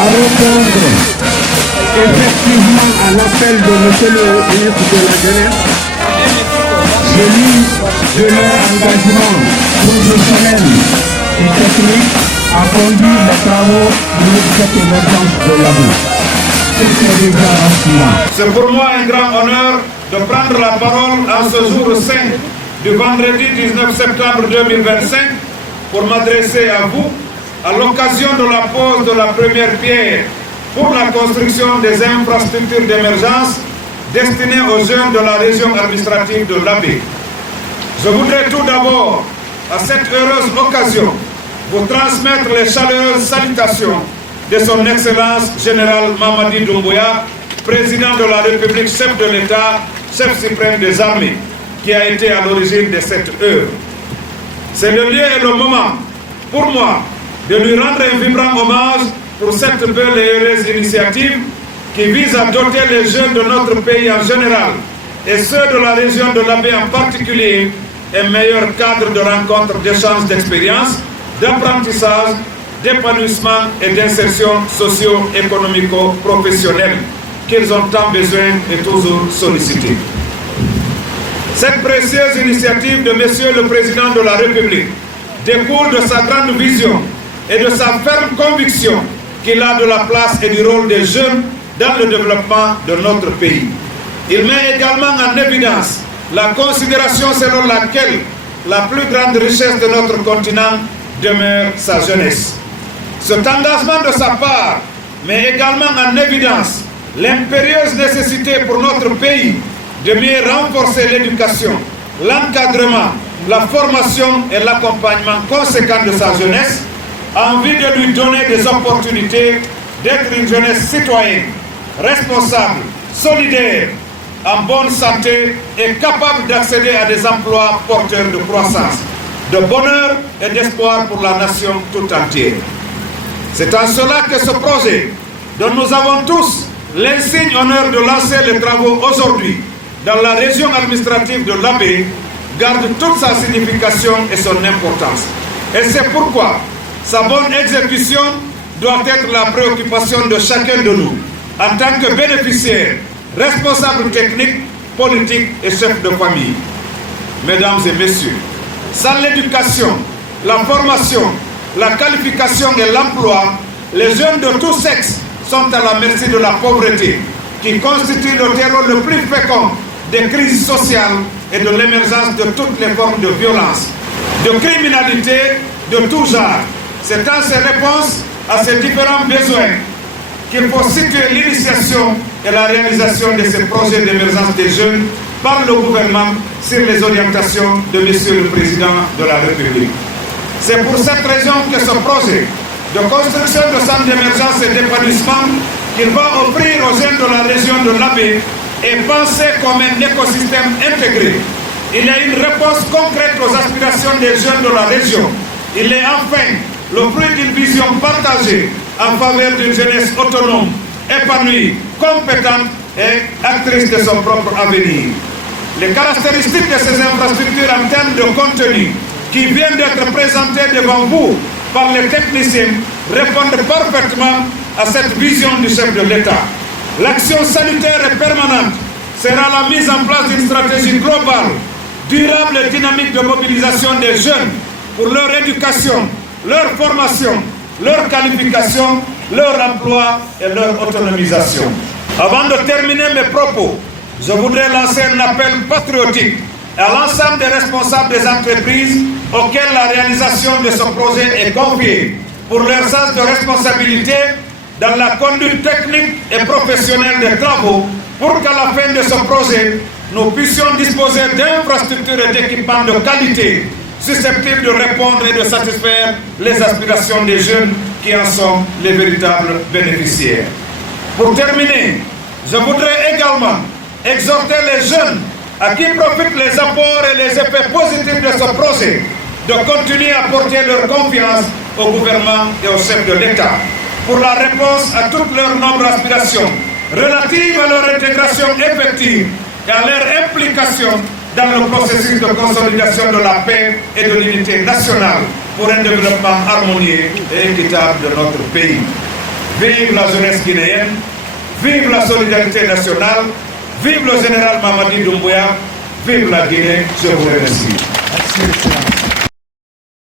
à répondre effectivement à l'appel de M. le ministre de la Jeunesse, celui de leur engagement professionnel et technique a conduit les travaux de cette émergence de l'ABO. C'est pour moi un grand honneur de prendre la parole en ce jour saint du vendredi 19 septembre 2025 pour m'adresser à vous à l'occasion de la pose de la première pierre pour la construction des infrastructures d'émergence destinées aux jeunes de la région administrative de l'Abbé. Je voudrais tout d'abord, à cette heureuse occasion, vous transmettre les chaleureuses salutations de son Excellence Général Mamadi Doumbouya, président de la République, chef de l'État, chef suprême des armées, qui a été à l'origine de cette œuvre. C'est le lieu et le moment, pour moi, de lui rendre un vibrant hommage pour cette belle et heureuse initiative qui vise à doter les jeunes de notre pays en général et ceux de la région de l'Abbé en particulier un meilleur cadre de rencontre, d'échange d'expériences, d'apprentissage, d'épanouissement et d'insertion socio-économico-professionnelle qu'ils ont tant besoin et toujours sollicité. Cette précieuse initiative de Monsieur le Président de la République découle de sa grande vision et de sa ferme conviction qu'il a de la place et du rôle des jeunes dans le développement de notre pays. Il met également en évidence la considération selon laquelle la plus grande richesse de notre continent demeure sa jeunesse. Cet engagement de sa part met également en évidence l'impérieuse nécessité pour notre pays de mieux renforcer l'éducation, l'encadrement, la formation et l'accompagnement conséquent de sa jeunesse en vue de lui donner des opportunités d'être une jeunesse citoyenne, responsable, solidaire, en bonne santé et capable d'accéder à des emplois porteurs de croissance, de bonheur et d'espoir pour la nation tout entière. C'est en cela que ce projet, dont nous avons tous l'insigne honneur de lancer les travaux aujourd'hui dans la région administrative de l'Abbé, garde toute sa signification et son importance. Et c'est pourquoi sa bonne exécution doit être la préoccupation de chacun de nous, en tant que bénéficiaire, responsable technique, politique et chef de famille. Mesdames et messieurs, sans l'éducation, la formation, la qualification et l'emploi, les jeunes de tous sexes sont à la merci de la pauvreté, qui constitue le terreau le plus fécond des crises sociales et de l'émergence de toutes les formes de violence, de criminalité de tout genre. C'est dans ces réponses à ces différents besoins qu'il faut situer l'initiation et la réalisation de ces projets d'émergence des jeunes par le gouvernement sur les orientations de Monsieur le Président de la République. C'est pour cette raison que ce projet de construction de centres d'émergence et d'épanouissement qu'il va offrir aux jeunes de la région de l'Abbé est pensé comme un écosystème intégré. Il est une réponse concrète aux aspirations des jeunes de la région. Il est enfin le fruit d'une vision partagée en faveur d'une jeunesse autonome, épanouie, compétente et actrice de son propre avenir. Les caractéristiques de ces infrastructures en termes de contenu qui viennent d'être présentées devant vous par les techniciens répondent parfaitement à cette vision du chef de l'État. L'action sanitaire et permanente sera la mise en place d'une stratégie globale, durable et dynamique de mobilisation des jeunes pour leur éducation, leur formation, leur qualification, leur emploi et leur autonomisation. Avant de terminer mes propos, je voudrais lancer un appel patriotique à l'ensemble des responsables des entreprises auxquelles la réalisation de ce projet est confiée pour leur sens de responsabilité dans la conduite technique et professionnelle des travaux pour qu'à la fin de ce projet, nous puissions disposer d'infrastructures et d'équipements de qualité susceptibles de répondre et de satisfaire les aspirations des jeunes qui en sont les véritables bénéficiaires. Pour terminer, je voudrais également exhorter les jeunes à qui profitent les apports et les effets positifs de ce projet de continuer à porter leur confiance au gouvernement et au chef de l'État pour la réponse à toutes leurs nombreuses aspirations relatives à leur intégration effective et à leur implication dans le processus de consolidation de la paix et de l'unité nationale pour un développement harmonieux et équitable de notre pays. Vive la jeunesse guinéenne, vive la solidarité nationale, vive le général Mamadi Doumbouya, vive la Guinée, je vous remercie. Merci, Excellence.